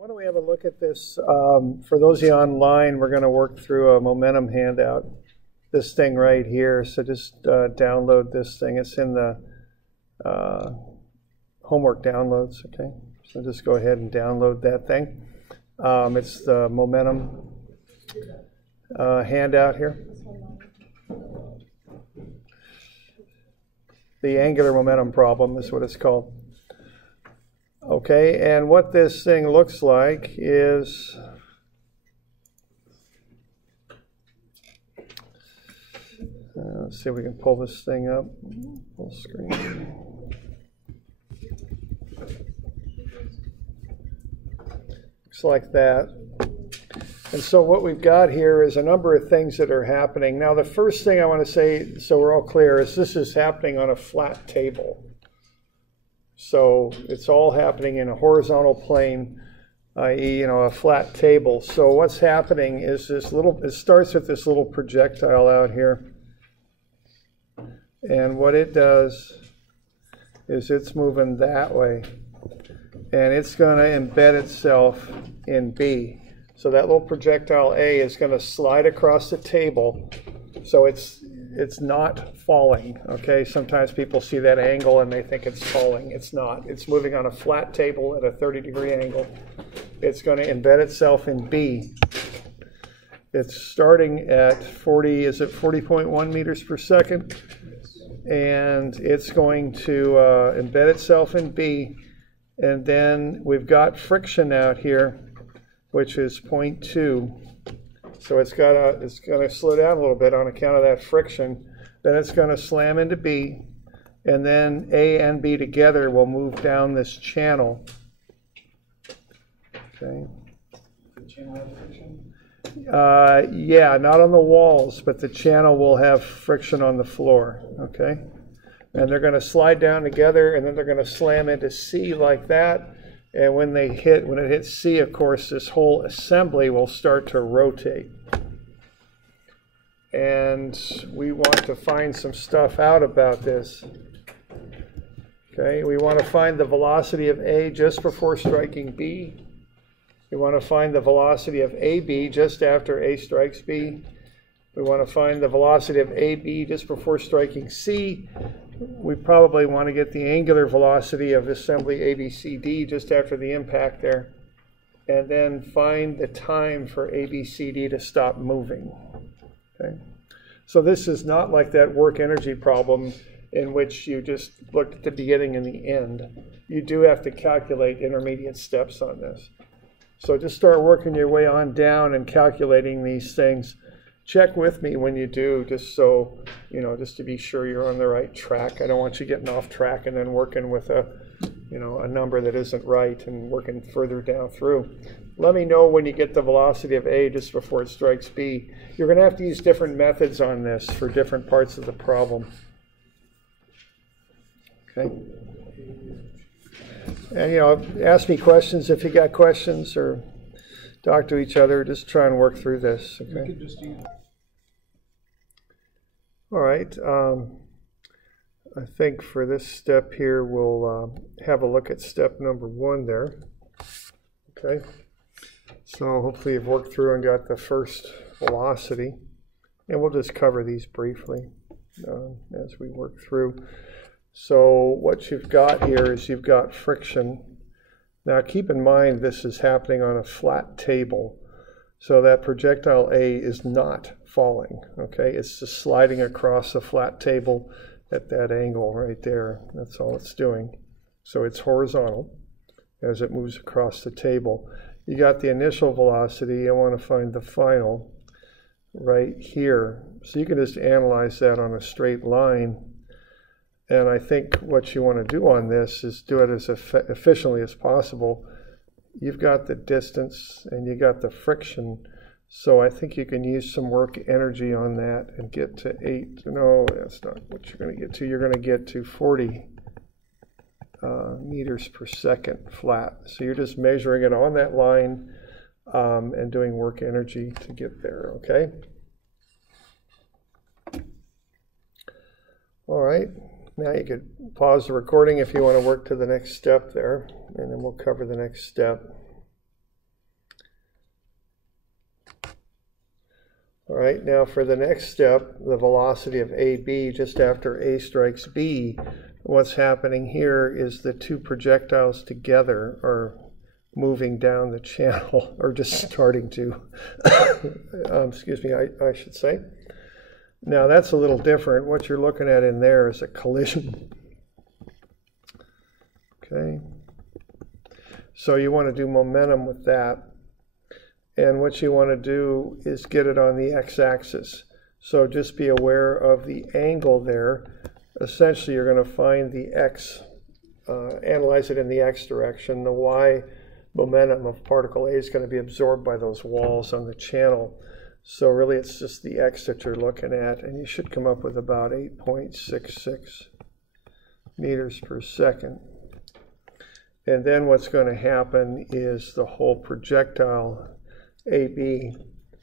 Why don't we have a look at this? For those of you online, we're going to work through a momentum handout. This thing right here. So just download this thing. It's in the homework downloads. Okay. So just go ahead and download that thing. It's the momentum handout here. The angular momentum problem is what it's called. Okay, and what this thing looks like is let's see if we can pull this thing up full screen. Looks like that. And so what we've got here is a number of things that are happening. Now the first thing I want to say, so we're all clear, is this is happening on a flat table. So it's all happening in a horizontal plane, i.e., a flat table. So what's happening is it starts with this little projectile out here. And what it does is it's moving that way. And it's going to embed itself in B. So that little projectile A is going to slide across the table. So it's not falling, okay? Sometimes people see that angle and they think it's falling. It's not. It's moving on a flat table at a 30-degree angle. It's going to embed itself in B. It's starting at 40.1 meters per second? And it's going to embed itself in B. And then we've got friction out here, which is 0.2. So it's going to slow down a little bit on account of that friction. Then it's going to slam into B, and then A and B together will move down this channel. Okay. The channel have friction? Yeah, not on the walls, but the channel will have friction on the floor. Okay. And they're going to slide down together, and then they're going to slam into C like that. And when it hits C, of course, this whole assembly will start to rotate. And we want to find some stuff out about this. Okay, we want to find the velocity of A just before striking B. We want to find the velocity of AB just after A strikes B. We want to find the velocity of AB just before striking C. We probably want to get the angular velocity of assembly ABCD just after the impact there. And then find the time for ABCD to stop moving. Okay. So this is not like that work energy problem in which you just looked at the beginning and the end. You do have to calculate intermediate steps on this. So just start working your way on down and calculating these things. Check with me when you do, just so, just to be sure you're on the right track. I don't want you getting off track and then working with a number that isn't right and working further down through. Let me know when you get the velocity of A just before it strikes B. You're going to have to use different methods on this for different parts of the problem. Okay. And, ask me questions if you got questions, or talk to each other. Just try and work through this. Okay. All right. I think for this step here, we'll have a look at step number 1 there. Okay. So hopefully you've worked through and got the first velocity. And we'll just cover these briefly as we work through. So what you've got here is you've got friction. Now keep in mind this is happening on a flat table. So that projectile A is not falling. Okay, it's just sliding across a flat table at that angle right there. That's all it's doing. So it's horizontal as it moves across the table. You got the initial velocity. I want to find the final right here. So you can just analyze that on a straight line. And I think what you want to do on this is do it as efficiently as possible. You've got the distance and you got the friction. So I think you can use some work energy on that and get to 8. No, that's not what you're going to get to. You're going to get to 40 meters per second flat. So you're just measuring it on that line and doing work energy to get there, okay? All right. Now you could pause the recording if you want to work to the next step there, and then we'll cover the next step. All right, now for the next step, the velocity of AB just after A strikes B, what's happening here is the two projectiles together are moving down the channel, or just starting to, excuse me, I should say. Now that's a little different. What you're looking at in there is a collision. Okay, so you want to do momentum with that. And what you want to do is get it on the x-axis. So just be aware of the angle there. Essentially, you're going to find the x, analyze it in the x direction. The y momentum of particle A is going to be absorbed by those walls on the channel. So really, it's just the x that you're looking at, and you should come up with about 8.66 meters per second. And then what's going to happen is the whole projectile AB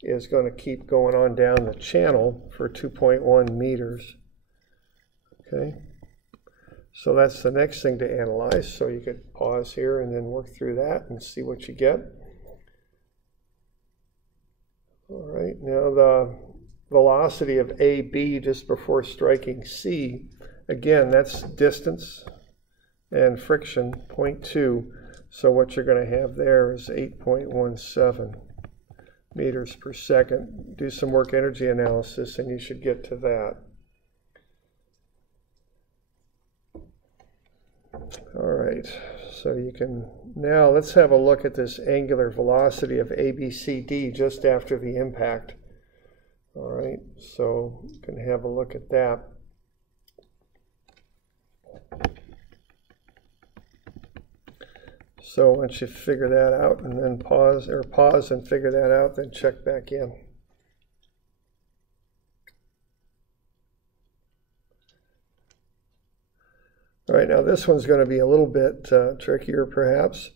is going to keep going on down the channel for 2.1 meters. Okay, so that's the next thing to analyze. So you could pause here and then work through that and see what you get. All right, now the velocity of AB just before striking C, again, that's distance and friction, 0.2. So what you're going to have there is 8.17 meters per second. Do some work energy analysis and you should get to that. All right, so you can, now let's have a look at this angular velocity of ABCD just after the impact. All right, so you can have a look at that. So once you figure that out and then pause and figure that out, then check back in. All right, now this one's going to be a little bit trickier perhaps.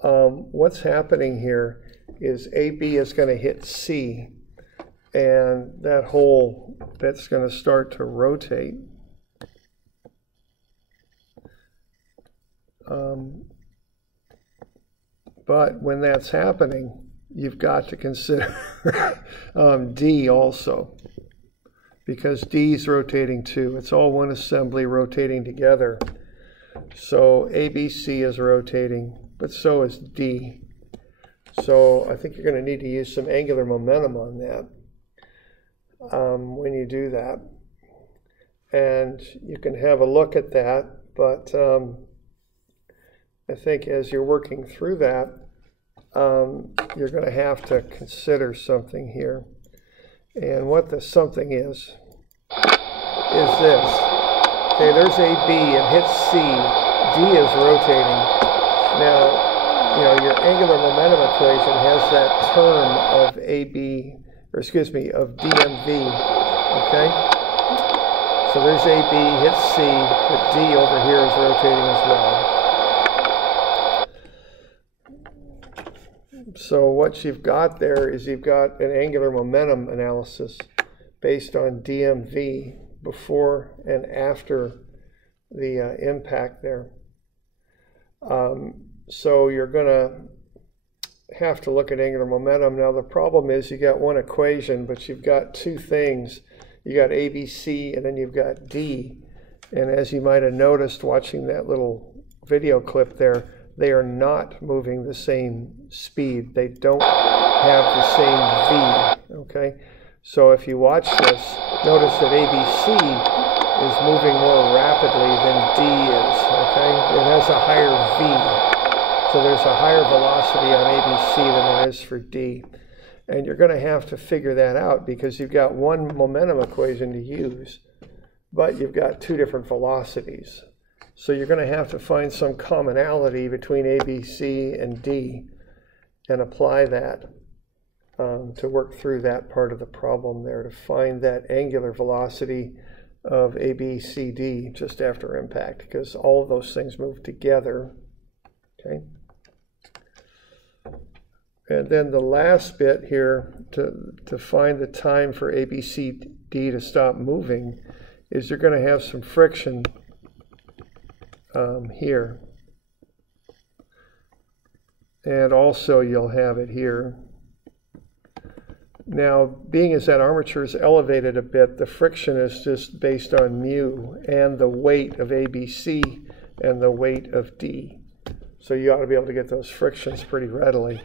What's happening here is AB is going to hit C, and that hole, that's going to start to rotate. But when that's happening, you've got to consider D also, because D is rotating too. It's all one assembly rotating together. So ABC is rotating, but so is D. So I think you're going to need to use some angular momentum on that when you do that. And you can have a look at that, but I think as you're working through that, you're going to have to consider something here. And what the something is this. Okay, there's AB, it hits C, D is rotating. Now, you know, your angular momentum equation has that term of AB, or excuse me, of DMV, okay? So there's AB, hits C, but D over here is rotating as well. So what you've got there is you've got an angular momentum analysis based on DMV before and after the impact there. So you're going to have to look at angular momentum. Now the problem is you got one equation, but you've got two things. You got ABC and then you've got D. And as you might have noticed watching that little video clip there, they are not moving the same speed. They don't have the same V, okay? So if you watch this, notice that ABC is moving more rapidly than D is, okay? It has a higher V. So there's a higher velocity on ABC than there is for D. And you're going to have to figure that out because you've got one momentum equation to use, but you've got two different velocities. So you're going to have to find some commonality between ABC and D and apply that to work through that part of the problem there, to find that angular velocity of ABCD just after impact, because all of those things move together. Okay. And then the last bit here to find the time for ABCD to stop moving is you're going to have some friction here, and also you'll have it here. Now, being as that armature is elevated a bit, the friction is just based on mu and the weight of ABC and the weight of D. So you ought to be able to get those frictions pretty readily.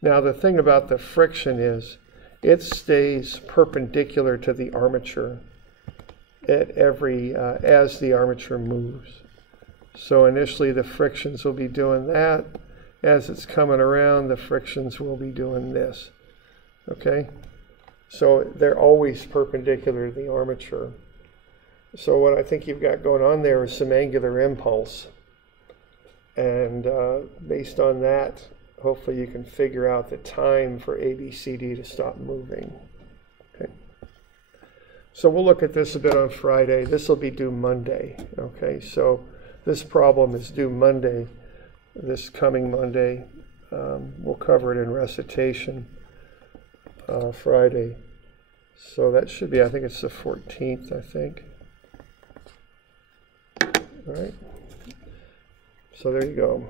Now, the thing about the friction is it stays perpendicular to the armature at as the armature moves. So initially the frictions will be doing that. As it's coming around, the frictions will be doing this. Okay? So they're always perpendicular to the armature. So what I think you've got going on there is some angular impulse. And based on that, hopefully you can figure out the time for ABCD to stop moving. Okay. So we'll look at this a bit on Friday. This will be due Monday. Okay, so this problem is due Monday, this coming Monday. We'll cover it in recitation Friday. So that should be, I think it's the 14th, I think. All right. So there you go.